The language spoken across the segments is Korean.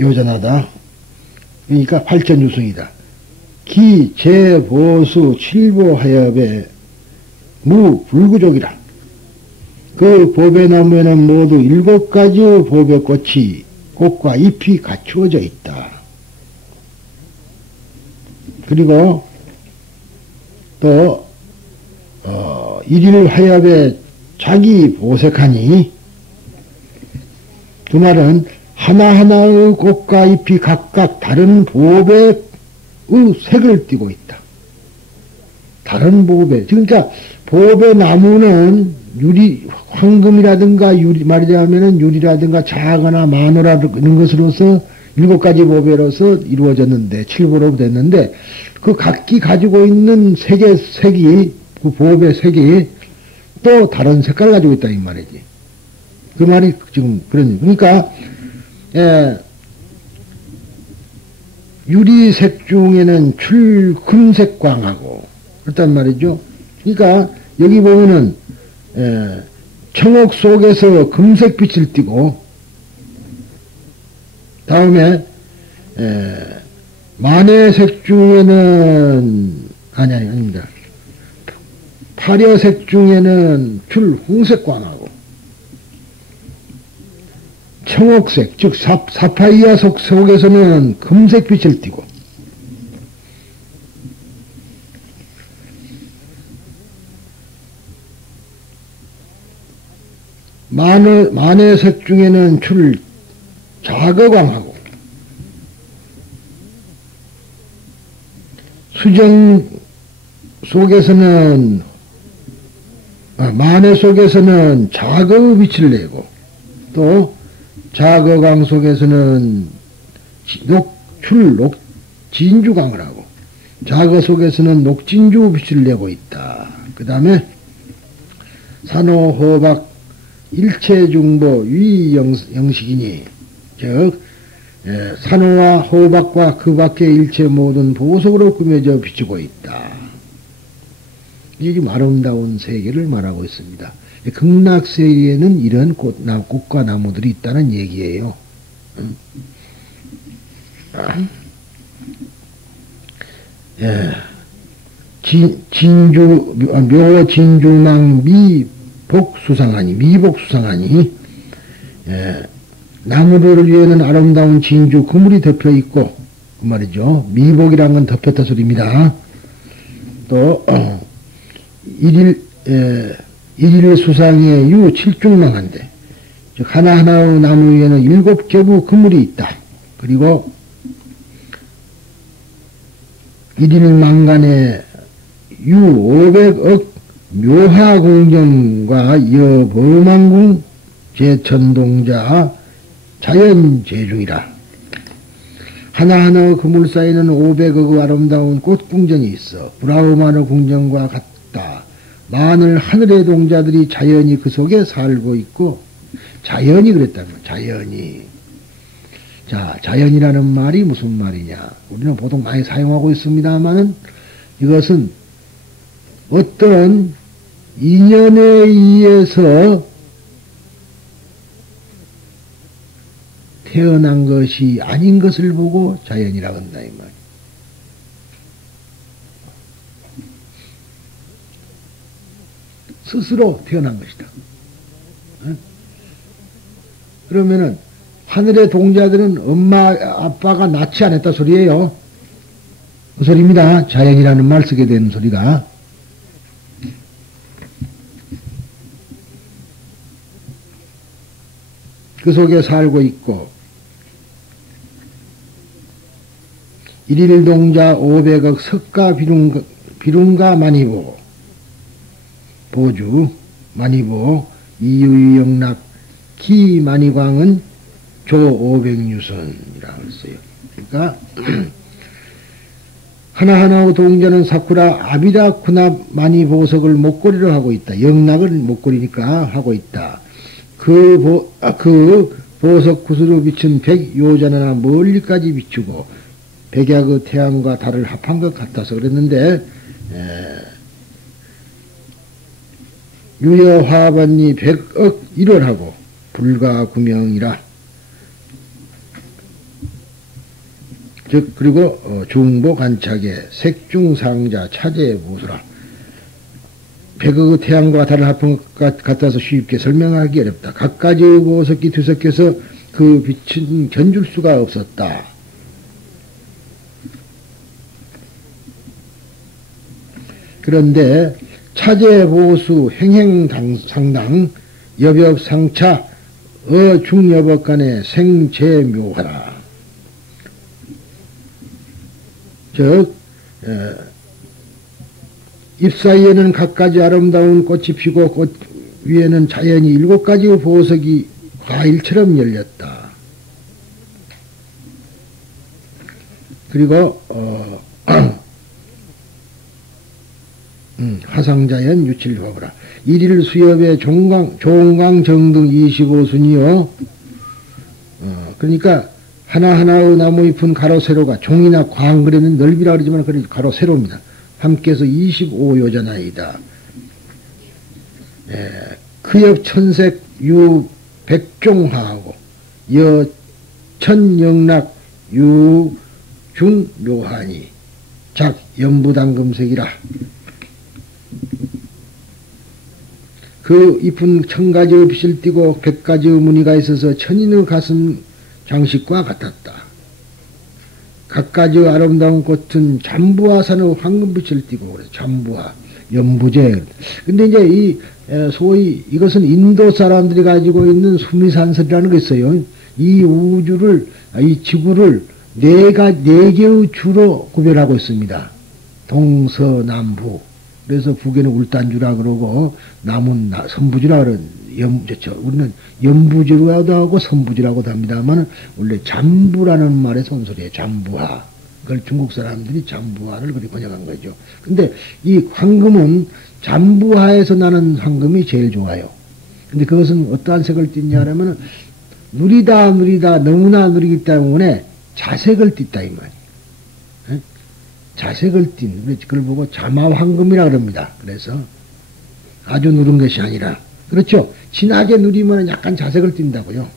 요전하다. 그러니까 활전유승이다. 기, 재, 보수, 칠보하엽의 무불구족이라. 그 보배나무에는 모두 7가지 보배꽃이 꽃과 잎이 갖추어져 있다. 그리고 또 일일하엽에 자기 보색하니, 그 말은 하나하나의 꽃과 잎이 각각 다른 보배의 색을 띠고 있다. 다른 보배. 그러니까 보배나무는 황금이라든가 말하자면은 유리라든가 자거나 마노라든가 이런 것으로서 7가지 보배로서 이루어졌는데, 7보로 됐는데, 그 각기 가지고 있는 색이, 그 보배 색이 또 다른 색깔을 가지고 있다, 이 말이지. 그 말이 지금 그러니까, 유리색 중에는 금색광하고, 그렇단 말이죠. 그러니까, 여기 보면은, 청옥 속에서 금색빛을 띠고, 다음에, 만해색 중에는, 아닙니다. 파려색 중에는 홍색광하고, 청옥색, 즉 사파이아 속에서는 금색빛을 띠고, 만해색 중에는 자거광하고, 수정 속에서는 만해 속에서는 자거의 빛을 내고, 또 자거광 속에서는 진주광을 하고, 자거 속에서는 녹진주 빛을 내고 있다. 그 다음에 산호 호박 일체중보 위영식이니, 즉 산호와 호박과 그 밖의 일체 모든 보석으로 꾸며져 비추고 있다. 이게 아름다운 세계를 말하고 있습니다. 극락세계에는 이런 꽃과 나무들이 있다는 얘기예요. 묘진주망 미복수상하니, 나무를 위에는 아름다운 진주 그물이 덮여 있고, 그 말이죠. 미복이란 건 덮였다 소리입니다. 또 일일 수상의 유 칠중망한데, 즉 하나하나의 나무 위에는 7겹의 그물이 있다. 그리고 일일망간에 유 500억 묘하공정과 여범망궁 제천동자 자연제중이라. 하나하나 그물 사이에는 500억의 아름다운 꽃궁전이 있어 브라흐마의 궁전과 같다. 많은 하늘의 동자들이 자연이 그 속에 살고 있고, 자연이 그랬다는 거야. 자연이. 자, 자연이라는 말이 무슨 말이냐. 우리는 보통 많이 사용하고 있습니다만은, 이것은 어떤 인연에 의해서 태어난 것이 아닌 것을 보고 자연이라고 한다, 이 말이야. 스스로 태어난 것이다. 그러면은 하늘의 동자들은 엄마 아빠가 낳지 않았다 소리예요. 그 소리입니다. 자연이라는 말 쓰게 된 소리가. 그 속에 살고 있고, 일일 동자 500억 석가 비룬가 마니보 보주 마니보 이유영락 기 마니광은 조 500유선이라고 했어요. 그러니까 하나하나의 동자는 사쿠라 아비다쿠나 마니보석을 목걸이로 하고 있다. 영락을 목걸이니까 하고 있다. 그 보석 구슬로 비춘 백요자나 멀리까지 비추고 백약의 태양과 달을 합한 것 같아서 그랬는데, 유여화반이 100억 1월하고 불가구명이라. 즉, 그리고, 중보 관착의 색중상자 차제 보수라. 백의 태양과 달을 합한 것 같아서 쉽게 설명하기 어렵다. 각가지의 보석이 뒤섞여서 그 빛은 견줄 수가 없었다. 그런데 차제 보수 행행상당 여벽상차 어중여법 간의 생제묘하라. 즉 잎 사이에는 각가지 아름다운 꽃이 피고 꽃 위에는 자연히 7가지의 보석이 과일처럼 열렸다. 그리고 화상자연 유칠법이라. 일일 수협의 종광정등 25순이요. 그러니까 하나하나의 나무잎은 가로 세로가 종이나 광 그리는 넓이라 그러지만 그게 가로 세로입니다. 함께서 25요자나이다. 그옆 천색 유 백종하하고 여 천영락 유 중묘하니 작 연부당금색이라. 그 잎은 1000가지의 빛을 띠고 100가지의 무늬가 있어서 천인의 가슴 장식과 같았다. 각가지의 아름다운 꽃은 잠부화산의 황금빛을 띠고 그래. 잠부화, 연부제. 근데 이제 이 소위 이것은 인도 사람들이 가지고 있는 수미산설이라는 게 있어요. 이 우주를, 이 지구를 네 개의 주로 구별하고 있습니다. 동서남북. 그래서 북에는 울단주라 그러고 남은 선부주라 그러는 우리는 연부지라고도 하고 선부지라고도 합니다만 원래 잠부라는 말에서 온 소리예요. 잠부화. 그걸 중국 사람들이 잠부화를 그렇게 번역한 거죠. 근데 이 황금은 잠부화에서 나는 황금이 제일 좋아요. 근데 그것은 어떠한 색을 띠냐 하면 누리다 너무나 누리기 때문에 자색을 띠다 이 말이에요. 자색을 띤, 그걸 보고 자마황금이라 그럽니다. 그래서 아주 누른 것이 아니라, 그렇죠. 진하게 누리면 약간 자색을 띈다고요.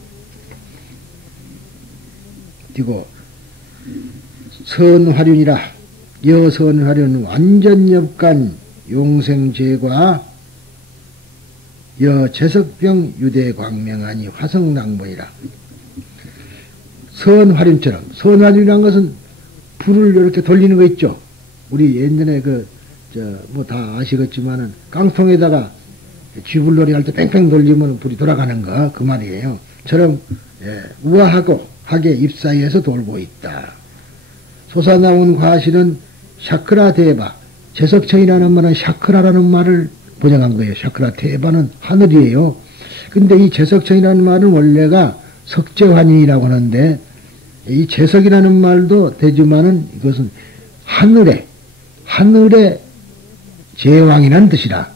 띄고, 선화륜이라, 여선화륜은 완전엽간 용생제과 여제석병 유대광명하니 화성낭본이라. 선화륜처럼, 선화륜이란 것은 불을 이렇게 돌리는 거 있죠. 우리 옛날에 다 아시겠지만은, 깡통에다가 쥐불놀이 할 때 뺑뺑 돌리면 불이 돌아가는 거, 그 말이에요. 처럼, 우아하고, 하게 잎 사이에서 돌고 있다. 솟아나온 과실은 샤크라 대바, 제석청이라는 말은 샤크라라는 말을 번역한 거예요. 샤크라 대바는 하늘이에요. 근데 이 제석청이라는 말은 원래가 석재환이라고 하는데, 이 제석이라는 말도 되지만은 이것은 하늘의 제왕이라는 뜻이라.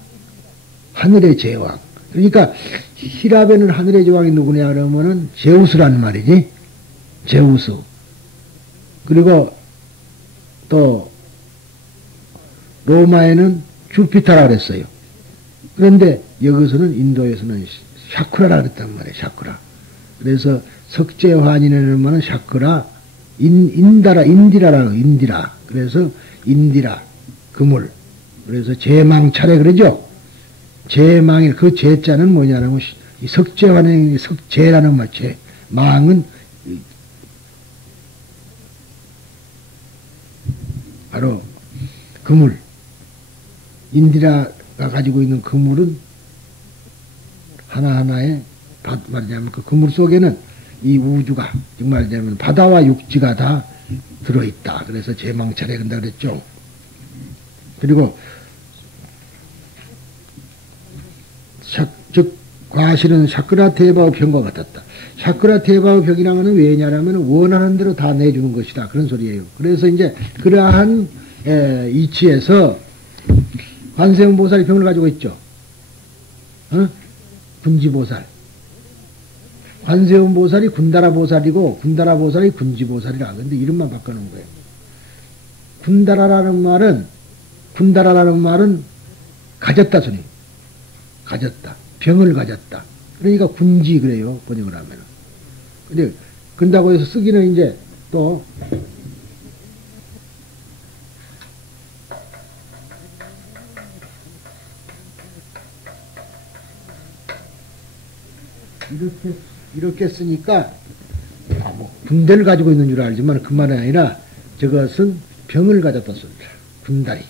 하늘의 제왕. 그러니까 히랍에는 하늘의 제왕이 누구냐 그러면은 제우스라는 말이지. 제우스. 그리고 또 로마에는 주피터라 그랬어요. 그런데 여기서는 인도에서는 샤크라라 그랬단 말이에요. 샤크라. 그래서 석재환이라는 말은 샤크라, 인디라라고, 인디라. 그래서 인디라, 그물. 그래서 제망차례 그러죠? 제망이, 그 제자는 뭐냐면, 이 석재환의 석재라는 말, 제. 망은, 바로, 그물. 인디라가 가지고 있는 그물은 하나하나에, 말하자면 그 그물 속에는 이 우주가 정말 말하자면 바다와 육지가 다 들어있다. 그래서 제망차례 한다 그랬죠. 그리고 즉 과실은 샤크라 테바의 병과 같았다. 샤크라 테바의 병이라는 것은 왜냐하면 원하는 대로 다 내주는 것이다. 그런 소리예요. 그래서 이제 그러한 이치에서 관세음보살이 병을 가지고 있죠. 군지보살. 관세음보살이 군다라보살이고 군다라보살이 군지보살이라. 근데 이름만 바꿔놓은 거예요. 군다라라는 말은 가졌다 소리. 가졌다. 병을 가졌다. 그러니까 군지 그래요. 번역을 하면은. 근데 근다고 해서 쓰기는 이제 또 이렇게 쓰니까 뭐 군대를 가지고 있는 줄 알지만 그 말이 아니라 저것은 병을 가졌다 소리다. 군다리.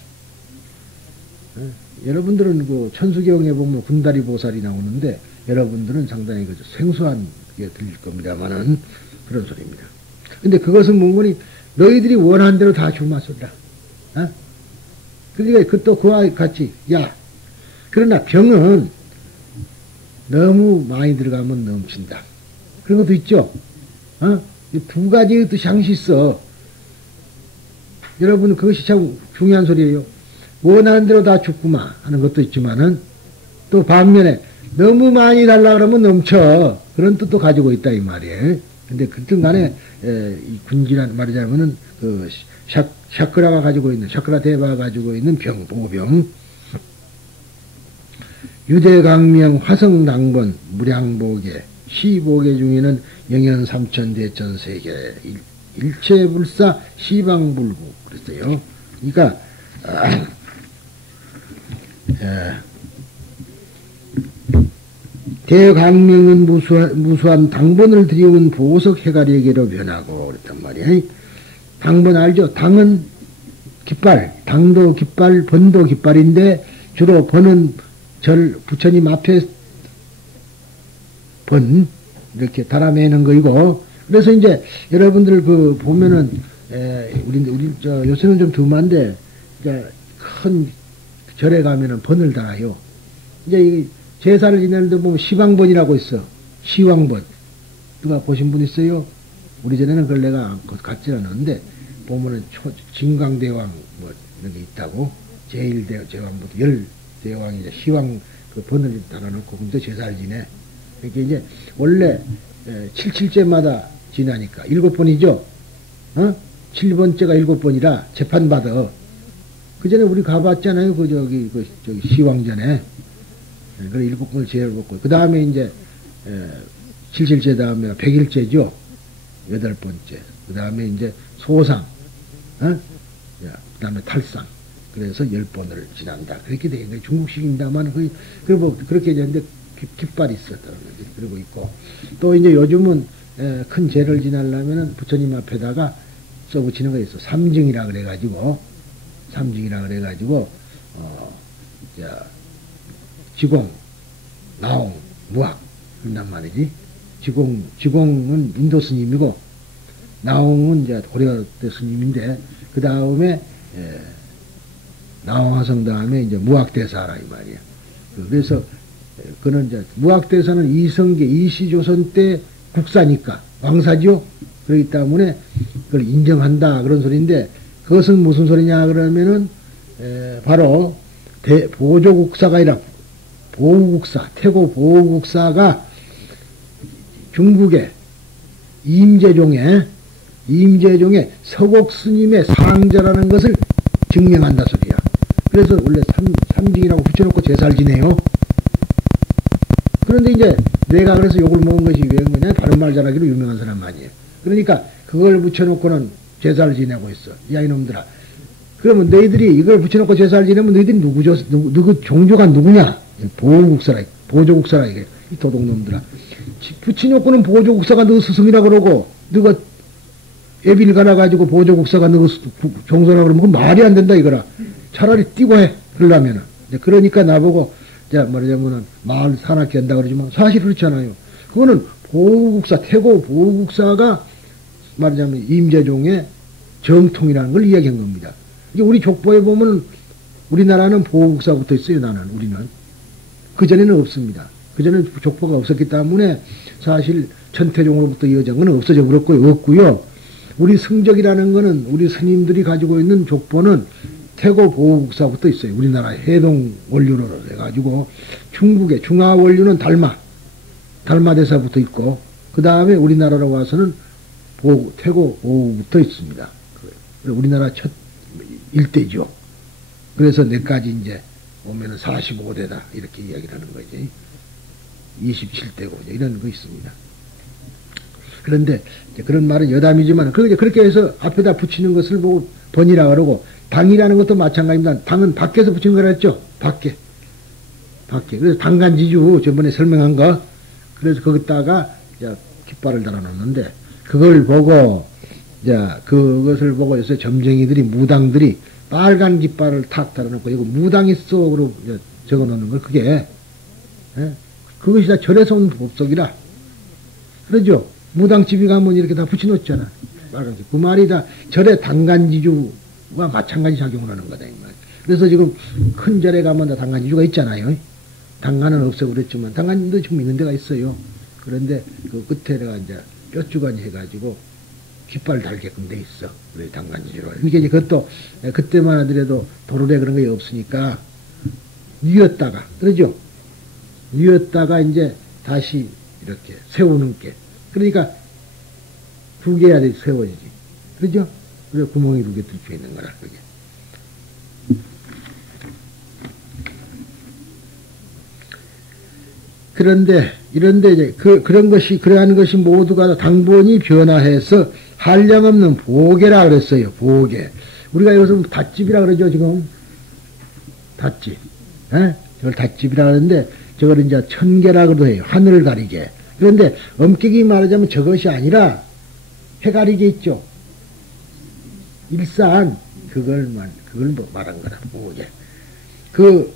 여러분들은 그 천수경에 보면 군다리 보살이 나오는데 여러분들은 상당히 그 생소한 게 들릴 겁니다만은 그런 소리입니다. 근데 그것은 뭔거니 너희들이 원하는 대로 다 줄마 소리다. 그러니까 또 그와 같이 야 그러나 병은 너무 많이 들어가면 넘친다. 그런 것도 있죠. 두 가지의 뜻이 항시 있어. 여러분 그것이 참 중요한 소리예요. 원하는 대로 다 죽구마 하는 것도 있지만은 또 반면에 너무 많이 달라 그러면 넘쳐. 그런 뜻도 가지고 있다 이 말이에요. 근데 그튼 간에 이 군기란 말이자면은 그 샤크라가 가지고 있는 샤크라 대바가 가지고 있는 병, 보병. 유대강명 화성당번 무량보계 시보계 중에는 영현삼천대천세계 일체불사 시방불구 그랬어요. 그러니까 대강명은 무수한 당번을 들이운 보석 해가리에게로 변하고 그랬단 말이에요. 당번 알죠? 당은 깃발, 당도 깃발, 번도 깃발인데 주로 번은 부처님 앞에 번 이렇게 달아매는 거이고 그래서 이제 여러분들 그 보면은 우리 요새는 좀 드문한데 큰 절에 가면은 번을 달아요. 이제 이 제사를 지내는데 보면 시방번이라고 있어. 시왕번. 누가 보신 분 있어요? 우리 전에는 그걸 내가 갖지 않았는데 보면은 진광대왕 뭐 이런 게 있다고 제왕부터 대왕이 이제 시왕 그 번을 달아놓고 근데 제사를 지내. 그러니까 이제 원래 77제마다 지나니까 7번이죠. 7번째가 7번이라 재판받아. 그 전에 우리 가봤잖아요. 저기 시왕전에. 그래 7번을 제를 먹고 그 다음에 이제 77제 다음에 100일제죠. 8번째. 그 다음에 이제 소상. 그 다음에 탈상. 그래서 10번을 지난다. 그렇게 되어 있는 중국식입니다만, 그렇게 되는데, 깃발이 있었다. 그러고 있고. 또 이제 요즘은, 큰 죄를 지나려면은 부처님 앞에다가 써붙이는 거 있어. 삼증이라 그래가지고, 지공, 나옹, 무학. 그런단 말이지. 지공은 인도 스님이고, 나옹은 이제 고려대 스님인데, 그 다음에, 나홍화성 다음에 이제 무학대사라 이 말이야. 그래서 그는 이제 무학대사는 이성계 이시조선 때 국사니까 왕사죠. 그렇기 때문에 그걸 인정한다 그런 소리인데 그것은 무슨 소리냐 그러면은 바로 보조국사가 아니라 보우국사 태고 보우국사가 중국의 임재종의 서곡스님의 상자라는 것을 증명한다 소리야. 그래서 원래 삼징이라고 붙여놓고 제사를 지내요. 그런데 이제 내가 그래서 욕을 먹은 것이 왜 그러냐? 바른 말 잘하기로 유명한 사람 아니에요. 그러니까 그걸 붙여놓고는 제사를 지내고 있어. 야 이놈들아. 그러면 너희들이 이걸 붙여놓고 제사를 지내면 너희들이 누구 종조가 누구냐? 보조국사라 이게 이 도둑놈들아. 붙여놓고는 보조국사가 너 스승이라 그러고 너가 애비를 갈아가지고 보조국사가 너 종소라 그러면 그건 말이 안 된다 이거라. 차라리 띄고 해. 그러려면은. 그러니까 나보고, 말하자면은, 마을 산악회 한다 그러지만, 사실 그렇잖아요. 그거는 보우국사, 태고 보우국사가 말하자면 임재종의 정통이라는 걸 이야기한 겁니다. 이게 우리 족보에 보면, 우리나라는 보우국사부터 있어요, 우리는. 그전에는 없습니다. 그전에는 족보가 없었기 때문에, 사실 천태종으로부터 이어진 건 없어져 버렸고요. 우리 성적이라는 거는, 우리 스님들이 가지고 있는 족보는, 태고 보우국사부터 있어요. 우리나라 해동 원륜으로 해가지고 중국의 중화 원륜은 달마대사부터 있고 그 다음에 우리나라로 와서는 태고 보우부터 있습니다. 우리나라 첫 일대죠. 그래서 내까지 이제 오면은 45대다 이렇게 이야기를 하는 거지. 27대고 이런 거 있습니다. 그런데 그런 말은 여담이지만 그렇게 해서 앞에다 붙이는 것을 보고 번이라 그러고, 당이라는 것도 마찬가지입니다. 당은 밖에서 붙인 거라 했죠? 밖에. 그래서 당간지주, 저번에 설명한 거. 그래서 거기다가, 깃발을 달아놓는데, 그걸 보고, 그것을 보고 요새 점쟁이들이, 무당들이 빨간 깃발을 탁 달아놓고, 이거 무당이 속으로 적어 놓는 걸, 그게, 그것이 다 절에서 온 법석이라. 그러죠? 무당집에 가면 이렇게 다 붙여놓잖아. 빨간색. 그 말이 다 절의 당간지주와 마찬가지 작용을 하는 거다, 이 말. 그래서 지금 큰 절에 가면 다 당간지주가 있잖아요. 당간은 없어버렸지만, 당간도 지금 있는 데가 있어요. 그런데 그 끝에 내가 이제 뼈주간이 해가지고 깃발 달게끔 돼 있어. 그래, 당간지주로. 그러니까 이제 그것도 그때만 하더라도 도로래 그런 게 없으니까 뉘었다가, 그러죠? 뉘었다가 이제 다시 이렇게 세우는 게. 그러니까 두 개야 돼, 세워지지. 그러죠? 그래서 구멍이 두 개 뚫혀 있는 거라, 그게. 그런데, 이런데 이제, 그런 것이, 그러한 것이 모두가 당본이 변화해서 한량없는 보계라 그랬어요, 보계. 우리가 여기서 닷집이라 그러죠, 지금. 닷집. 저걸 닷집이라 그러는데, 저걸 이제 천계라고도 해요. 하늘을 가리게. 그런데 엄격히 말하자면 저것이 아니라 해가리게 있죠. 일산, 그걸 말한 거라, 보계.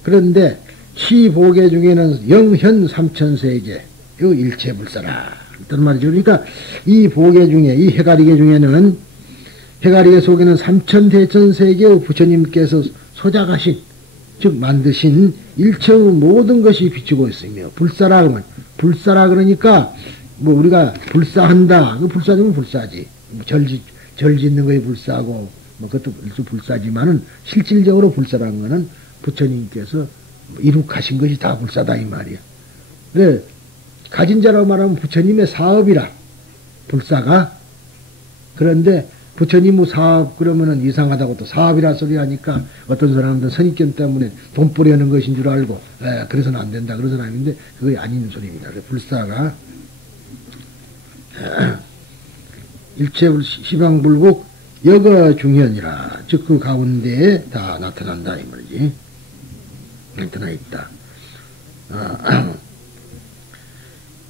그런데, 시보계 중에는 영현 삼천세계, 그 일체불사라. 어떤 말이죠. 그러니까 이 보계 중에, 이 해가리계 중에는, 해가리계 속에는 삼천대천세계의 부처님께서 소작하신, 즉 만드신 일체의 모든 것이 비추고 있으며, 불사라 그러면, 불사라 그러니까, 뭐 우리가 불사한다. 그 불사되면 불사지. 절 짓는 거에 불사고, 뭐 그것도 불사지만은, 실질적으로 불사라는 거는 부처님께서 이룩하신 것이 다 불사다, 이 말이야. 그래, 가진 자라고 말하면 부처님의 사업이라, 불사가. 그런데 부처님의 사업 그러면은 이상하다고 또 사업이라 소리 하니까 어떤 사람들은 선입견 때문에 돈 뿌려는 것인 줄 알고, 그래서는 안 된다, 그래서는 아닌데, 그게 아닌 소리입니다. 불사가, 일체 시방불국 여거 중현이라, 즉 그 가운데에 다 나타난다, 이 말이지. 나타나 있다.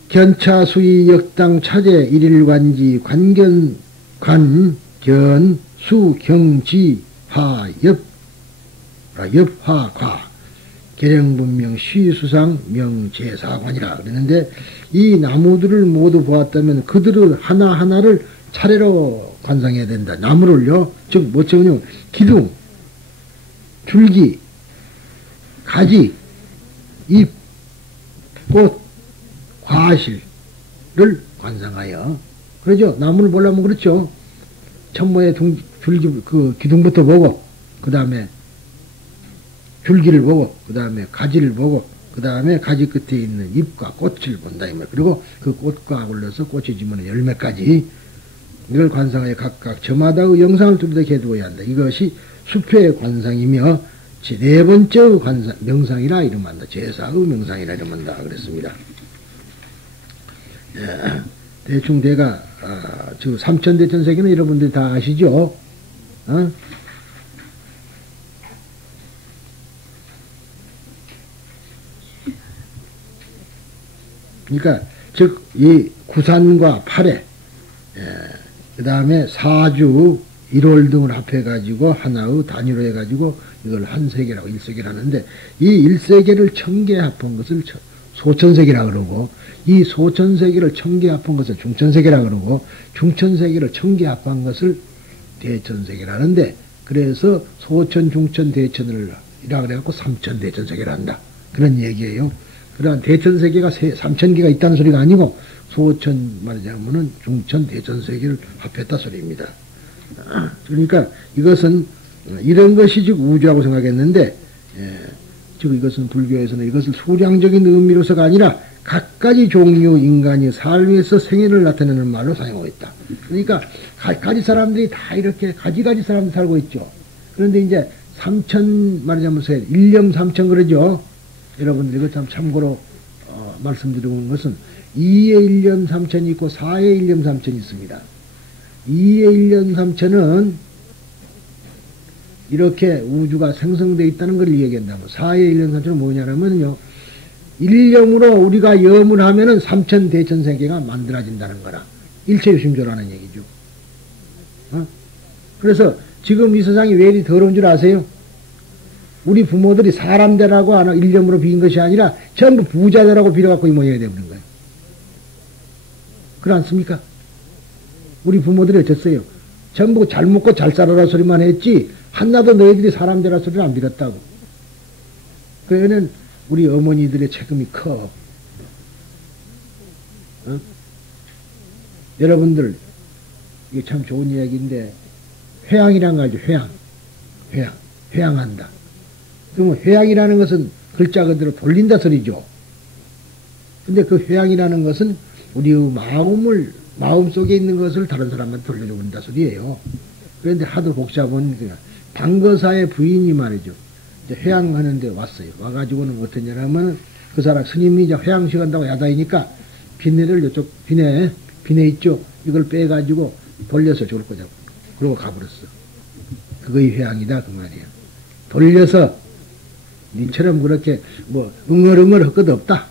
견차수의 역당 차제 일일관지 관견 관견 수경지 화엽 엽화과 계령분명 시수상 명제사관이라 그랬는데, 이 나무들을 모두 보았다면 그들을 하나하나를 차례로 관상해야 된다. 나무를요, 즉 뭐처럼요, 기둥, 줄기, 가지, 잎, 꽃, 과실을 관상하여. 그러죠? 나무를 보려면 그렇죠. 천모의 줄기, 그 기둥부터 보고, 그 다음에 줄기를 보고, 그 다음에 가지를 보고, 그 다음에 가지 끝에 있는 잎과 꽃을 본다, 이 말. 그리고 그 꽃과 올려서 꽃이 지면 열매까지, 이걸 관상하여 각각 저마다의 영상을 뚜렷하게 해두어야 한다. 이것이 수표의 관상이며, 네 번째 관상, 명상이라 이름한다. 제사의 명상이라 이름한다. 그랬습니다. 대충 대가, 저 삼천대천세계는 여러분들이 다 아시죠? 그러니까, 즉, 이 구산과 팔에, 그 다음에 사주, 1월 등을 합해가지고 하나의 단위로 해가지고 이걸 한 세계라고 일세계를 하는데, 이 일세계를 천개 합한 것을 소천세계라 그러고, 이 소천세계를 천개 합한 것을 중천세계라 그러고, 중천세계를 천개 합한 것을 대천세계라 하는데, 그래서 소천, 중천, 대천을 이라 그래갖고 삼천대천세계를 한다. 그런 얘기예요. 그러한 대천세계가 3,000개가 있다는 소리가 아니고, 소천 말하자면은 중천, 대천세계를 합했다 소리입니다. 그러니까 이것은 이런 것이 즉 우주라고 생각했는데, 즉 이것은 불교에서는 이것을 수량적인 의미로서가 아니라 각가지 종류 인간이 삶에서 생애를 나타내는 말로 사용하고 있다. 그러니까 가지 사람들이 다 이렇게 가지가지 사람들 살고 있죠. 그런데 이제 3천 말하자면서 1년 3천 그러죠. 여러분들이 그 참 참고로 말씀드리고 있는 것은 2의 1년 3천이 있고 4의 1년 3천이 있습니다. 2의 1년 3천은 이렇게 우주가 생성되어 있다는 걸 얘기한다고. 사의 일념 삼천은 뭐냐면요. 일념으로 우리가 염을 하면은 삼천 대천 세계가 만들어진다는 거라. 일체유심조라는 얘기죠. 그래서 지금 이 세상이 왜 이리 더러운 줄 아세요? 우리 부모들이 사람되라고 하나 일념으로 비긴 것이 아니라 전부 부자되라고 빌어갖고 이 모양이 되어버린 거예요. 그렇지 않습니까? 우리 부모들이 어쨌어요? 전부 잘 먹고 잘 살아라 소리만 했지 한나도 너희들이 사람되라 소리를 안 빌었다고. 그러면 우리 어머니들의 책임이 커. 여러분들 이게 참 좋은 이야기인데 회양이란 거 알죠? 회양한다. 그러면 회양이라는 것은 글자 그대로 돌린다 소리죠. 근데 그 회양이라는 것은 우리의 마음 속에 있는 것을 다른 사람한테 돌려준다 소리예요. 그런데 하도 복잡한 방거사의 부인이 말이죠. 이제 회양하는데 왔어요. 와가지고는 어떠냐면 그 사람 스님이 이제 회양식 한다고 야단이니까 비내를 이쪽 비내 있죠. 이걸 빼가지고 돌려서 죽을 거죠. 그러고 가버렸어. 그거의 회양이다 그 말이야. 돌려서 니처럼 그렇게 뭐 응얼응얼 할 것도 없다.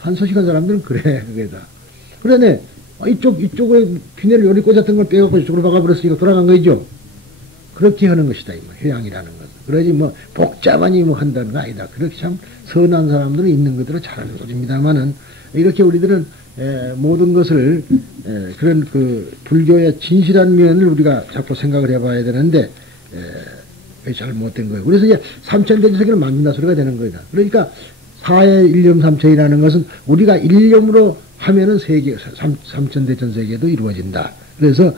한소식한 사람들은 그래 그게다. 그러네 이쪽에 비내를 요리 꽂았던 걸 빼갖고 이쪽으로 박아버렸으니까 돌아간 거죠. 그렇게 하는 것이다 이 말. 회양이라는 것. 그러지 뭐 복잡하니 뭐 한다는 거 아니다. 그렇게 참 선한 사람들은 있는 것대로 잘하는 소리입니다만은 이렇게 우리들은 모든 것을 그런 그 불교의 진실한 면을 우리가 자꾸 생각을 해봐야 되는데 그게 잘못된 거예요. 그래서 이제 삼천대천 세계를 만든다 소리가 되는 거다. 그러니까 사의 일념 삼천이라는 것은 우리가 일념으로 하면은 세계 삼천대천 세계도 이루어진다. 그래서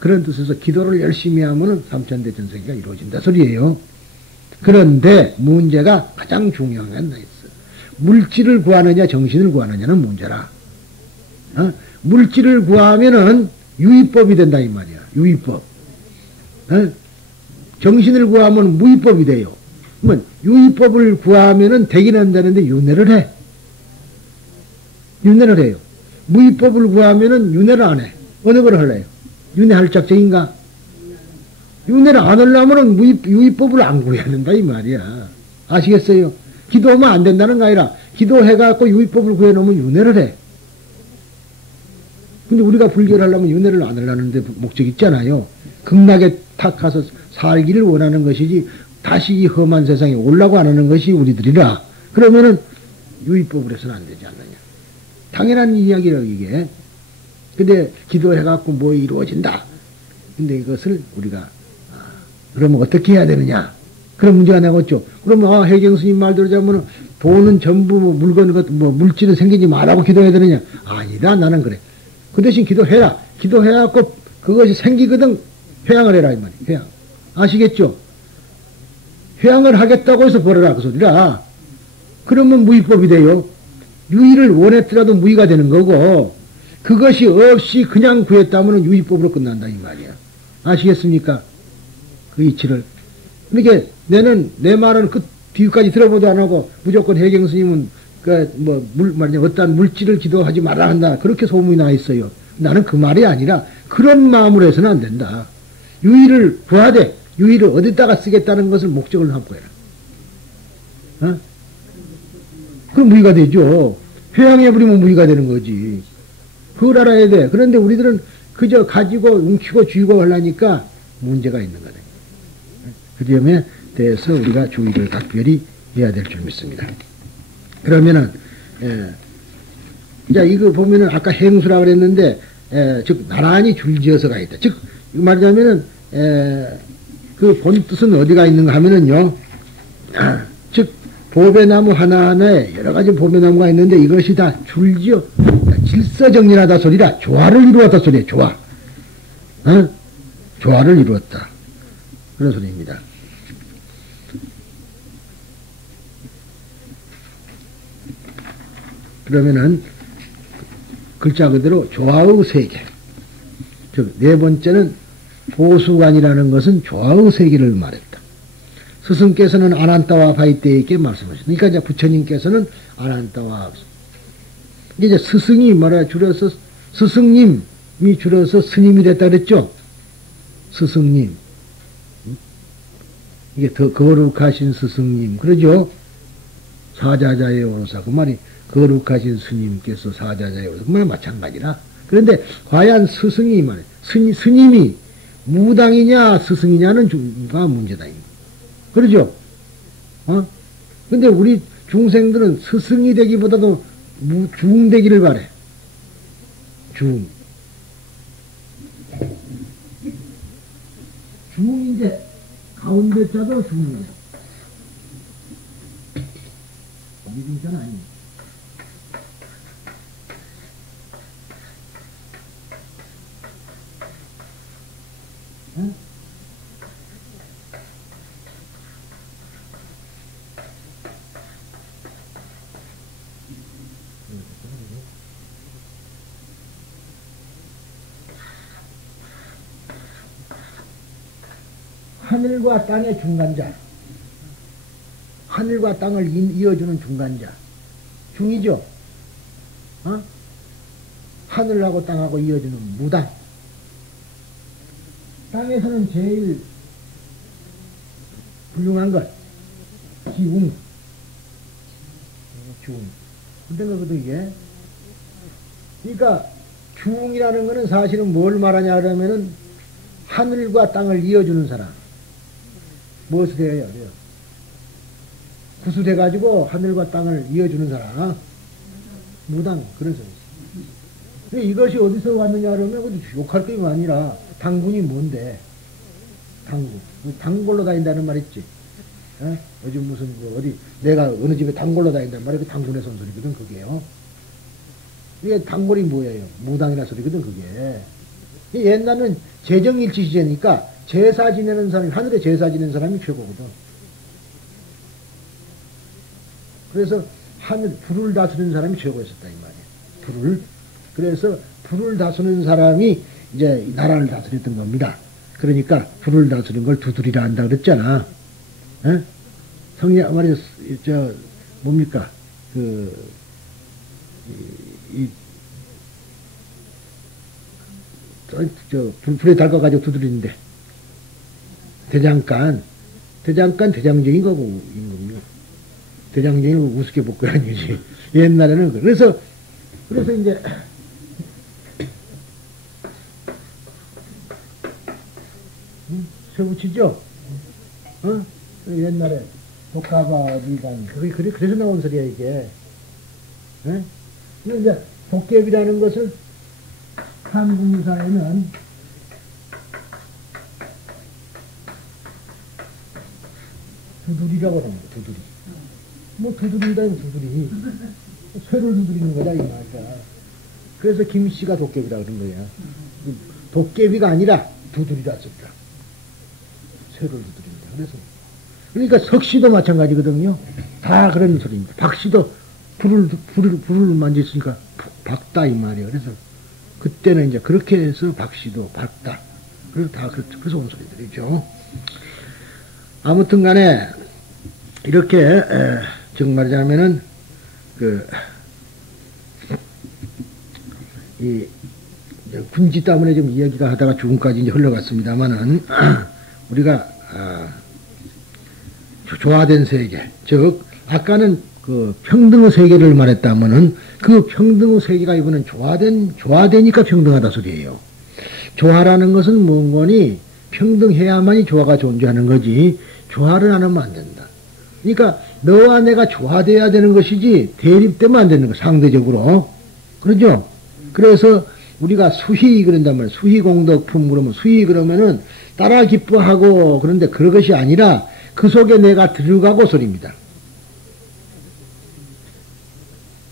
그런 뜻에서 기도를 열심히 하면은 삼천대천 세계가 이루어진다 소리예요. 그런데 문제가 가장 중요한 게 하나 있어. 물질을 구하느냐 정신을 구하느냐는 문제라. 물질을 구하면은 유의법이 된다 이 말이야. 유의법. 정신을 구하면 무의법이 돼요. 그러면 유의법을 구하면은 되긴 한다는데 윤회를 해. 윤회를 해요. 무의법을 구하면은 윤회를 안 해. 어느 걸 할래요? 윤회할 작정인가? 윤회를 안 하려면은 유의법을 안 구해야 된다 이 말이야. 아시겠어요? 기도하면 안 된다는 거 아니라 기도해갖고 유의법을 구해놓으면 윤회를 해. 근데 우리가 불교를 하려면 윤회를 안 하려는데 목적 있잖아요. 극락에 탁 가서 살기를 원하는 것이지 다시 이 험한 세상에 오려고 안 하는 것이 우리들이라. 그러면은 유의법으로 해서는 안 되지 않느냐. 당연한 이야기라고 이게. 근데 기도해갖고 뭐 이루어진다. 근데 이것을 우리가 그러면 어떻게 해야 되느냐. 그런 문제가 나겠죠. 그러면 해경스님 말대로 자면 돈은 전부 뭐 물건 뭐 물질은 생기지 말라고 기도해야 되느냐. 아니다. 나는 그래. 그 대신 기도해라. 기도해갖고 그것이 생기거든 회양을 해라 이 말이야. 회양. 아시겠죠? 회양을 하겠다고 해서 벌어라 그 소리라. 그러면 무의법이 돼요. 유의를 원했더라도 무의가 되는 거고 그것이 없이 그냥 구했다면 유의법으로 끝난다 이 말이야. 아시겠습니까? 그 이치를. 그러니까 내 말은 그 뒤까지 들어보도 안 하고 무조건 해경 스님은 말이냐 어떠한 물질을 기도하지 말아야 한다. 그렇게 소문이 나 있어요. 나는 그 말이 아니라 그런 마음으로 해서는 안 된다. 유의를 구하되 유의를 어디다가 쓰겠다는 것을 목적을 삼고 해라. 그럼 무의가 되죠. 회양해버리면 무의가 되는 거지. 그걸 알아야 돼. 그런데 우리들은 그저 가지고 움키고 쥐고 하려니까 문제가 있는 거네. 그 점에 대해서 우리가 주의를 각별히 해야 될 줄 믿습니다. 그러면은, 자, 이거 보면은 아까 행수라 그랬는데, 즉, 나란히 줄지어서 가 있다. 즉, 말하자면은, 그 본 뜻은 어디가 있는가 하면은요, 즉, 보배나무 하나하나에 여러 가지 보배나무가 있는데 이것이 다 줄지어, 질서정연하다 소리라, 조화를 이루었다 소리야, 조화. 조화를 이루었다. 그런 소리입니다. 그러면은 글자 그대로 조화의 세계. 즉, 네 번째는 보수관이라는 것은 조화의 세계를 말했다. 스승께서는 아난타와 바이테에게 말씀하셨다. 그러니까 이제 부처님께서는 아난타와 이제 스승이 줄여서 스승님이 줄여서 스님이 됐다 그랬죠. 스승님. 이게 더 거룩하신 스승님, 그러죠? 사자자의 오로사. 그 말이 거룩하신 스님께서 사자자의 오로사. 그 말은 마찬가지라. 그런데 과연 스승이 말해. 스님이 무당이냐 스승이냐는 가 문제다. 그러죠? 어? 근데 우리 중생들은 스승이 되기보다도 중 되기를 바래. 중. 중인데 가운데 자도 중이야. 미중자는 아니야. 응? 하늘과 땅의 중간자, 하늘과 땅을 이어주는 중간자, 중이죠. 어? 하늘하고 땅하고 이어주는 무당. 땅에서는 제일 훌륭한 것, 기웅. 중. 근데 그것도 이게, 그러니까 중이라는 것은 사실은 뭘 말하냐 그러면은 하늘과 땅을 이어주는 사람. 무엇을 해야 돼요? 구수돼가지고 하늘과 땅을 이어주는 사람. 무당, 그런 소리지. 이것이 어디서 왔느냐 그러면 욕할 게임 아니라 당군이 뭔데? 당군. 단골로 다닌다는 말 있지. 어? 요즘 무슨 어디 내가 어느 집에 단골로 다닌다는 말이 그 당군의 손소리거든 그게요. 이게 단골이 뭐예요? 무당이나 소리거든 그게. 옛날은 재정일치 시제니까 제사 지내는 사람이, 하늘에 제사 지내는 사람이 최고거든. 그래서 하늘, 불을 다스리는 사람이 최고였었다, 이 말이야. 불을. 그래서 불을 다스리는 사람이 이제 나라를 다스렸던 겁니다. 그러니까 불을 다스리는 걸 두드리라 한다 그랬잖아. 에? 성령, 말이야, 뭡니까? 불에 달궈가지고 두드리는데. 대장간 대장정인 거고, 임금요. 대장정인을 우습게 볼 거란 얘기지. 옛날에는, 그래서 이제, 쇠붙이죠? 어? 옛날에, 독가바비단, 그래서 나온 소리야, 이게. 예? 근데 이제, 독개비라는 것을, 한국사에는, 두드리라고 하는 거야, 두드리. 뭐, 두드린다는 두드리. 쇠를 두드리는 거다, 이 말이야. 그래서 김씨가 도깨비라 그런 거야. 도깨비가 아니라 두드리라 썼다. 쇠를 두드린다. 그래서. 그러니까 석씨도 마찬가지거든요. 다 그런 소리입니다. 박씨도 불을 만졌으니까 박다, 이 말이야. 그래서 그때는 이제 그렇게 해서 박씨도 박다. 그래서 다 그래서 온 소리들이죠. 아무튼 간에, 이렇게, 정말이자면은, 군지 때문에 좀 이야기가 하다가 죽음까지 이제 흘러갔습니다만은, 우리가, 조화된 세계, 즉, 아까는 그 평등의 세계를 말했다면은, 그 평등의 세계가 이번엔 조화되니까 평등하다 소리예요. 조화라는 것은 뭔거니, 평등해야만이 조화가 존재하는 거지, 조화를 안 하면 안 된다. 그러니까 너와 내가 조화돼야 되는 것이지 대립되면 안 되는 거, 상대적으로. 그러죠? 그래서 우리가 수희 그런단 말이야. 수희공덕품 그러면, 수희 그러면은 따라 기뻐하고, 그런데 그런 것이 아니라 그 속에 내가 들어가고 소리입니다.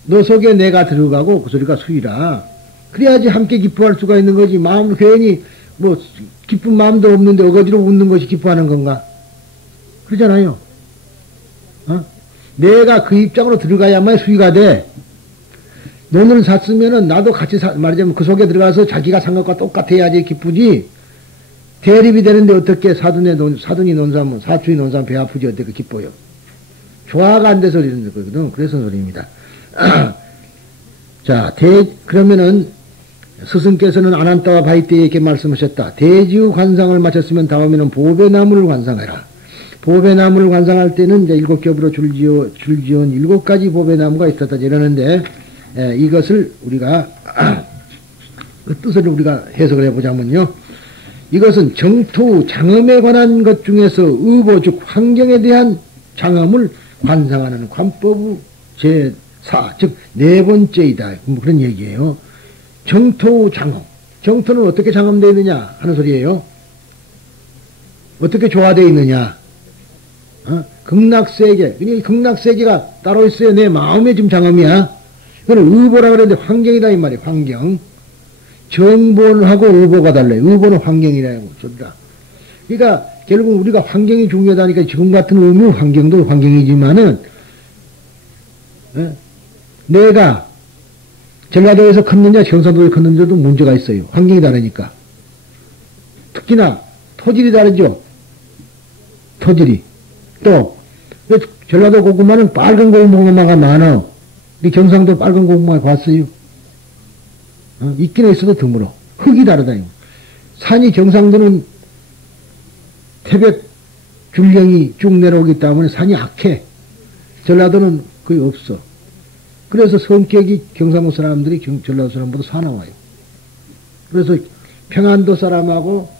너 속에 내가 들어가고 그 소리가 수희라. 그래야지 함께 기뻐할 수가 있는 거지. 마음 괜히 뭐 기쁜 마음도 없는데 어거지로 웃는 것이 기뻐하는 건가? 그러잖아요. 어? 내가 그 입장으로 들어가야만 수위가 돼. 돈을 샀으면은 나도 같이 말하자면 그 속에 들어가서 자기가 산 것과 똑같아야지 기쁘지. 대립이 되는데 어떻게 사돈이 논사면 사촌이 논사면 배 아프지 어떻게 기뻐요. 조화가 안 돼서 이런 거거든. 그래서 소리입니다. 자, 그러면은 스승께서는 아난타와 바이때에 이렇게 말씀하셨다. 대지의 관상을 마쳤으면 다음에는 보배나무를 관상해라. 보배나무를 관상할 때는 이제 7겹으로 줄지은 7가지 보배나무가 있었다 이러는데, 이것을 우리가 그 뜻을 우리가 해석을 해보자면요, 이것은 정토 장엄에 관한 것 중에서 의보 즉 환경에 대한 장엄을 관상하는 관법의 제4, 즉 네 번째이다. 뭐 그런 얘기예요. 정토 장엄. 정토는 어떻게 장엄되어 있느냐 하는 소리예요. 어떻게 조화되어 있느냐. 극락세계. 그러니까 극락세계가 따로 있어요. 내 마음에 지금 장엄이야. 그건 의보라 그랬는데 환경이다 이 말이에요. 환경. 정본하고 의보가 달라요. 의보는 환경이라고 소리다. 그러니까 결국 우리가 환경이 중요하다니까 지금 같은 의미 환경도 환경이지만은 내가 전라도에서 컸느냐 경상도에 컸느냐도 문제가 있어요. 환경이 다르니까. 특히나 토질이 다르죠. 토질이. 또 전라도 고구마는 빨간 고구마가 많아. 우리 경상도 빨간 고구마 봤어요. 있기는 있어도 드물어. 흙이 다르다. 산이 경상도는 태백 줄령이 쭉 내려오기 때문에 산이 악해. 전라도는 거의 없어. 그래서 성격이 경상도 사람들이 전라도 사람보다 사나워요. 그래서 평안도 사람하고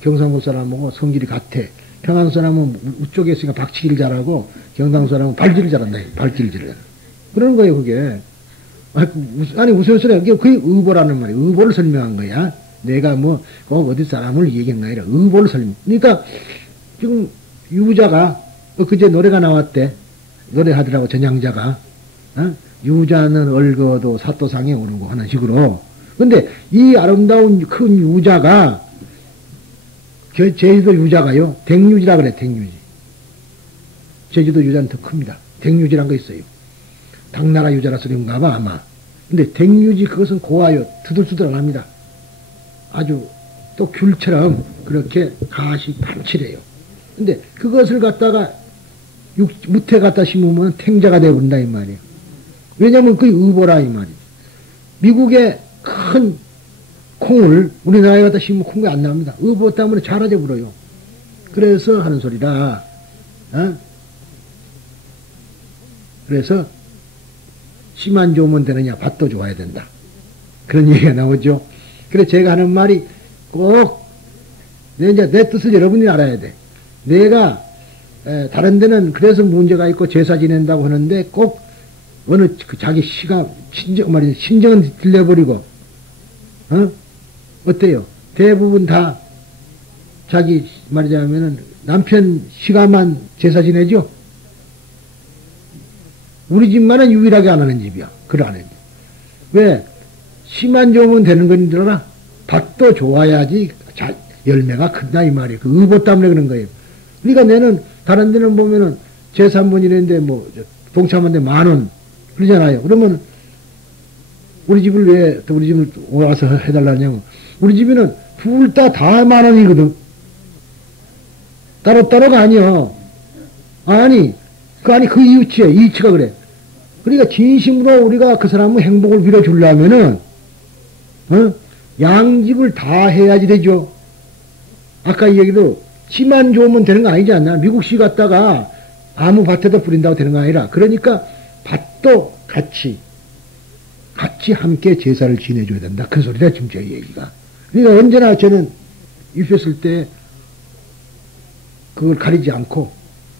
경상도 사람하고 성질이 같아. 평안도 사람은 우쪽에 있으니까 박치기를 잘하고 경상도 사람은 발질을 잘한다. 발질질을. 그런 거예요, 그게. 아니, 무슨 소리야. 그게 의보라는 말이야. 의보를 설명한 거야. 내가 뭐, 어디 사람을 얘기한 거 아니라 의보를 설명. 그러니까, 지금, 유자가, 그제 노래가 나왔대. 노래하더라고, 전향자가. 유자는 얼거도 사또상에 오르고 하는 식으로. 근데, 이 아름다운 큰 유자가, 제주도 유자가요, 댕유지라 그래, 댕유지. 제주도 유자는 더 큽니다. 댕유지란 거 있어요. 당나라 유자라 소리인가 봐, 아마. 근데 댕유지 그것은 고와요. 두들두들합니다. 아주 또 귤처럼 그렇게 가시 판칠해요. 근데 그것을 갖다가 무태 갖다 심으면 탱자가 되어버린다, 이 말이에요. 왜냐면 그게 의보라, 이 말이에요. 미국의 큰 콩을 우리나라에 갖다 심으면 콩이 안 나옵니다. 의보 때문에 자라져 버려요. 그래서 하는 소리다. 그래서 씨만 좋으면 되느냐, 밭도 좋아야 된다. 그런 얘기가 나오죠. 그래서 제가 하는 말이 꼭, 내 뜻을 여러분이 알아야 돼. 내가, 다른 데는 그래서 문제가 있고 제사 지낸다고 하는데 꼭 어느 자기 신정은 들려버리고, 어때요? 대부분 다 자기 말하자면은 남편 시가만 제사 지내죠? 우리 집만은 유일하게 안 하는 집이야. 그러하는 집. 왜? 씨만 좋으면 되는 건 줄 알아? 밭도 좋아야지 열매가 큰다 이 말이에요. 그 의보 때문에 그런 거예요. 그러니까 내는 다른 데는 보면은 제3분이랬는데 뭐 동참한데 10,000원 그러잖아요. 그러면 우리 집을 왜 또 우리 집을 와서 해달라냐고. 우리 집에는 둘 다 10,000원이거든. 따로따로가 아니야. 아니 그 이유치가 그래. 그러니까 진심으로 우리가 그 사람의 행복을 빌어주려면은 양집을 다 해야지 되죠. 아까 이 얘기도 씨만 좋으면 되는 거 아니지 않나? 미국시 갔다가 아무 밭에다 뿌린다고 되는 거 아니라 그러니까 밭도 같이 함께 제사를 지내줘야 된다. 그 소리다 지금 제 얘기가. 그러니까 언제나 저는 입혔을 때 그걸 가리지 않고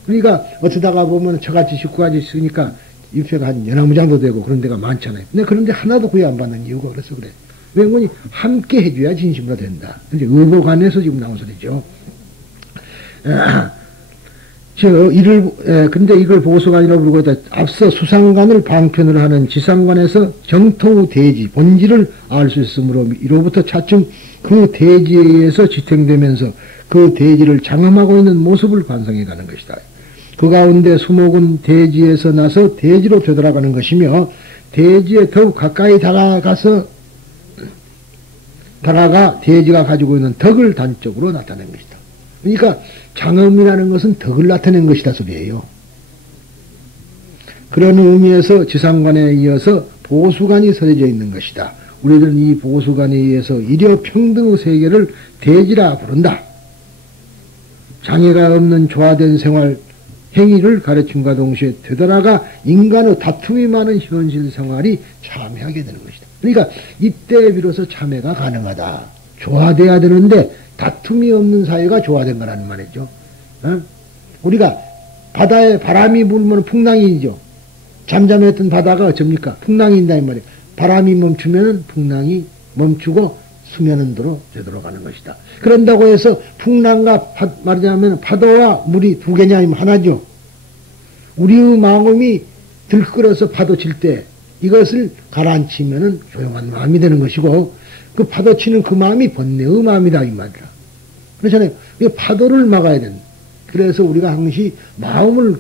그러니까 어쩌다가 보면 저같이 식구까지 있으니까 입회가 한 연화무장도 되고 그런 데가 많잖아요. 근데 그런데 하나도 구애 안 받는 이유가 그래서 그래. 왜냐면 함께 해줘야 진심으로 된다. 이제 의보관에서 지금 나온 소리죠. 근데 이걸 보수관이라고 부르고 있다. 앞서 수상관을 방편으로 하는 지상관에서 정토 대지, 본질을 알 수 있으므로 이로부터 차츰 그 대지에 의해서 지탱되면서 그 대지를 장엄하고 있는 모습을 관상해 가는 것이다. 그 가운데 수목은 대지에서 나서 대지로 되돌아가는 것이며 대지에 더욱 가까이 다가가 대지가 가지고 있는 덕을 단적으로 나타낸 것이다. 그러니까 장엄이라는 것은 덕을 나타낸 것이다 소리예요. 그런 의미에서 지상관에 이어서 보수관이 서려져 있는 것이다. 우리들은 이 보수관에 의해서 일요 평등의 세계를 대지라 부른다. 장애가 없는 조화된 생활 행위를 가르침과 동시에 되돌아가 인간의 다툼이 많은 현실 생활이 참여하게 되는 것이다. 그러니까 이때 비로소 참여가 가능하다. 조화돼야 되는데 다툼이 없는 사회가 조화된 거라는 말이죠. 어? 우리가 바다에 바람이 불면 풍랑이죠. 잠잠했던 바다가 어쩝니까? 풍랑이 있다 이 말이에요. 바람이 멈추면 풍랑이 멈추고 수면은도로 되돌아가는 것이다. 그런다고 해서 풍랑과 말하자면 파도와 물이 두 개냐 아니면 하나죠. 우리의 마음이 들끓어서 파도 칠 때 이것을 가라앉히면은 조용한 마음이 되는 것이고 그 파도 치는 그 마음이 번뇌의 마음이다 이 말이야. 그렇잖아요. 이 파도를 막아야 된다. 그래서 우리가 항시 마음을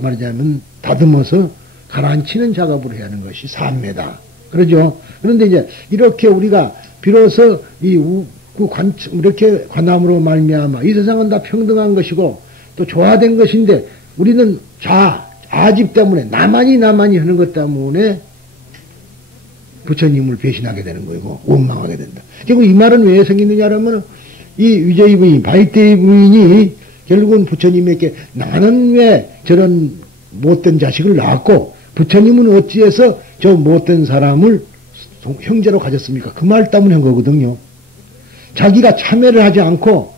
말하자면 다듬어서 가라앉히는 작업을 해야 하는 것이 삶매다. 그러죠. 그런데 이제 이렇게 우리가 비로소 이렇게 관함으로 말미암아 이 세상은 다 평등한 것이고 또 조화된 것인데 우리는 아집 때문에 나만이 하는 것 때문에 부처님을 배신하게 되는 거고 원망하게 된다. 결국 이 말은 왜 생기느냐라면 이 위제이 부인, 바이테이 부인이 결국은 부처님에게 나는 왜 저런 못된 자식을 낳았고 부처님은 어찌해서 저 못된 사람을 형제로 가졌습니까? 그 말 때문에 한 거거든요. 자기가 참회를 하지 않고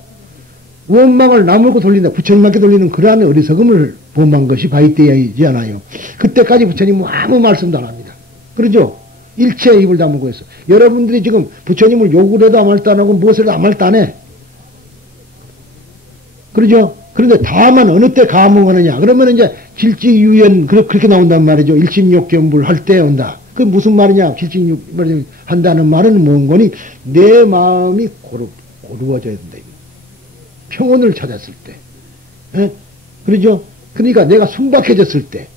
원망을 나물고 돌린다. 부처님한테 돌리는 그러한 어리석음을 범한 것이 바이테이지 않아요. 그때까지 부처님은 아무 말씀도 안 합니다. 그러죠? 일체의 입을 다물고 있어. 여러분들이 지금 부처님을 욕을 해도 아무 말도 안 하고 무엇을 해도 아무 말도 안 해. 그러죠? 그런데 다만 어느 때 감흥하느냐. 그러면 이제 질직유연 그렇게 나온단 말이죠. 일심욕견불 할 때 온다. 그 무슨 말이냐. 질직유연 한다는 말은 뭔 거니? 내 마음이 고루어져야 된다. 평온을 찾았을 때. 에? 그러죠? 그러니까 내가 순박해졌을 때.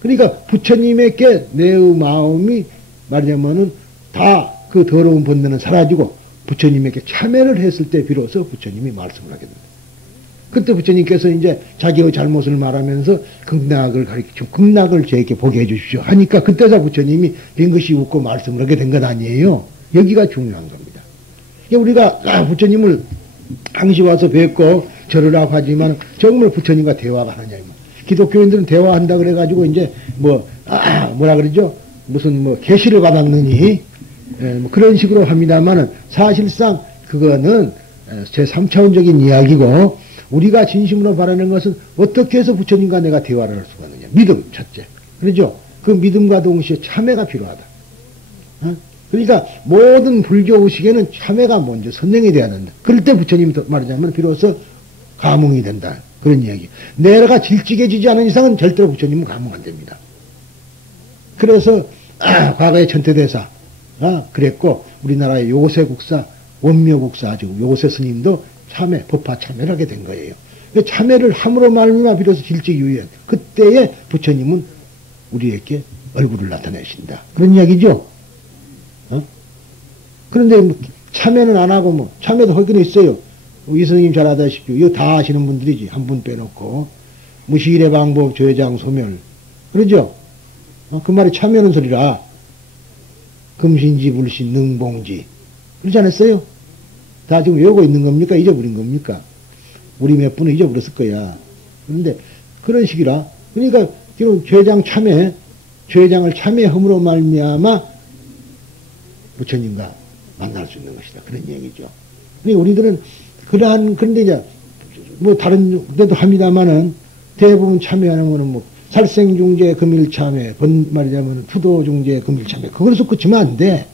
그러니까 부처님에게 내 마음이 말하자면은 다 그 더러운 번뇌는 사라지고 부처님에게 참회를 했을 때 비로소 부처님이 말씀을 하게 됩니다. 그때 부처님께서 이제 자기의 잘못을 말하면서 극락을 가르치죠. 극락을 저에게 보게 해주십시오. 하니까 그때서 부처님이 빙긋이 웃고 말씀을 하게 된 것 아니에요. 여기가 중요한 겁니다. 우리가 부처님을 항시 와서 뵙고 절을 하고 하지만 정말 부처님과 대화가 하느냐. 기독교인들은 대화한다 그래가지고 이제 뭐라 그러죠? 무슨 계시를 받았느니 그런 식으로 합니다만은 사실상 그거는 제 3차원적인 이야기고 우리가 진심으로 바라는 것은 어떻게 해서 부처님과 내가 대화를 할 수가 있느냐. 믿음 첫째. 그렇죠? 그 믿음과 동시에 참회가 필요하다. 그러니까 모든 불교 의식에는 참회가 먼저 선행이 돼야 된다. 그럴 때 부처님이 말하자면 비로소 감흥이 된다. 그런 이야기. 내가 질직해지지 않은 이상은 절대로 부처님은 감흥 안 됩니다. 그래서 과거의 천태대사 그랬고 우리나라의 요새국사 원묘국사 지금 요새 스님도 참회, 법화 참회를 하게 된 거예요. 참회를 함으로 말미암아 비로소 질직유연. 그때에 부처님은 우리에게 얼굴을 나타내신다. 그런 이야기죠. 그런데 참회는 안 하고 참회도 하긴 있어요. 이 스님 잘 아다시피 이거 다 아시는 분들이지. 한 분 빼놓고 무시일의 방법 죄장 소멸. 그러죠? 그 말이 참회는 소리라. 금신지 불신 능봉지. 그러지 않았어요? 다 지금 외우고 있는 겁니까? 잊어버린 겁니까? 우리 몇 분은 잊어버렸을 거야. 그런데 그런 식이라. 그러니까 지금 죄장 참회, 죄장을 참회함으로 말미암아 부처님과 만날 수 있는 것이다. 그런 얘기죠. 그러니까 우리들은 그런데 이제 다른 데도 합니다만은 대부분 참회하는 거는 살생중재 금일참회, 말하자면 투도중재 금일참회. 그거로서 끝이면 안 돼.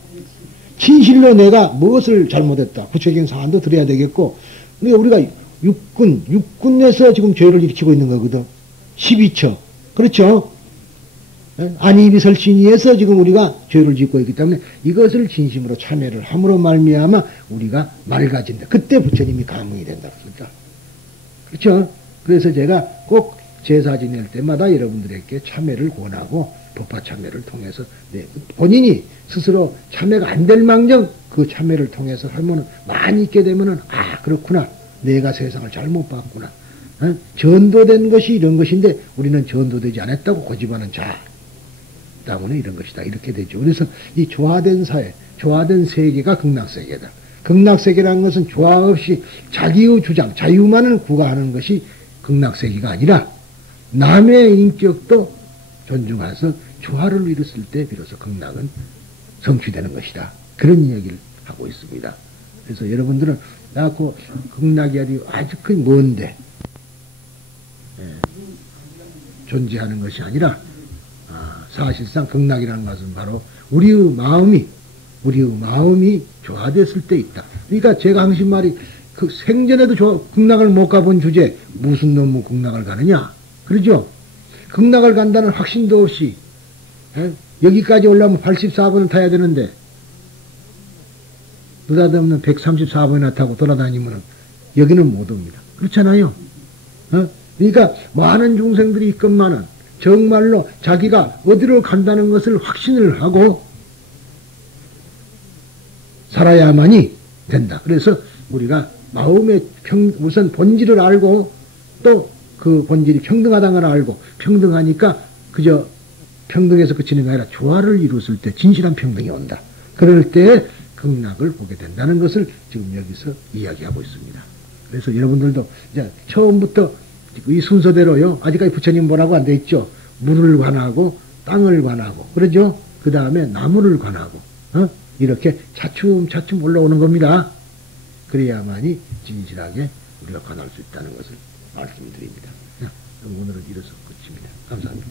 진실로 내가 무엇을 잘못했다. 구체적인 사안도 드려야 되겠고, 그러니까 우리가 육군에서 지금 죄를 일으키고 있는 거거든. 12처. 그렇죠? 안이비 설신이에서 지금 우리가 죄를 짓고 있기 때문에 이것을 진심으로 참회를 함으로 말미암아 우리가 맑아진다. 그때 부처님이 감흥이 된다. 그러니까. 그렇죠? 그래서 제가 꼭 제사 지낼 때마다 여러분들에게 참회를 권하고 법화 참회를 통해서 본인이 스스로 참회가 안 될 망정 그 참회를 통해서 하면은 많이 있게 되면은 그렇구나. 내가 세상을 잘못 봤구나. 전도된 것이 이런 것인데 우리는 전도되지 않았다고 고집하는 자 때문에 이런 것이다. 이렇게 되죠. 그래서 이 조화된 사회, 조화된 세계가 극락세계다. 극락세계라는 것은 조화 없이 자기의 주장, 자유만을 구가하는 것이 극락세계가 아니라 남의 인격도 존중해서 조화를 이뤘을 때 비로소 극락은 성취되는 것이다. 그런 이야기를 하고 있습니다. 그래서 여러분들은 그 극락이 아주 먼데 존재하는 것이 아니라 사실상 극락이라는 것은 바로 우리의 마음이 조화됐을 때 있다. 그러니까 제가 항상 말이 그 생전에도 극락을 못 가본 주제 무슨 놈의 극락을 가느냐 그러죠. 극락을 간다는 확신도 없이 여기까지 올라오면 84번을 타야 되는데 느닷없는 134번이나 타고 돌아다니면 여기는 못 옵니다. 그렇잖아요. 그러니까 많은 중생들이 있건만은 정말로 자기가 어디로 간다는 것을 확신을 하고 살아야만이 된다. 그래서 우리가 마음의 우선 본질을 알고 또 그 본질이 평등하다는 걸 알고 평등하니까 그저 평등에서 그치는 게 아니라 조화를 이뤘을 때 진실한 평등이 온다. 그럴 때 극락을 보게 된다는 것을 지금 여기서 이야기하고 있습니다. 그래서 여러분들도 이제 처음부터 이 순서대로요. 아직까지 부처님 뭐라고 안 돼 있죠. 물을 관하고 땅을 관하고 그러죠. 그 다음에 나무를 관하고 이렇게 차츰차츰 올라오는 겁니다. 그래야만이 진실하게 우리가 관할 수 있다는 것을 말씀드립니다. 그럼 오늘은 이래서 끝입니다. 감사합니다.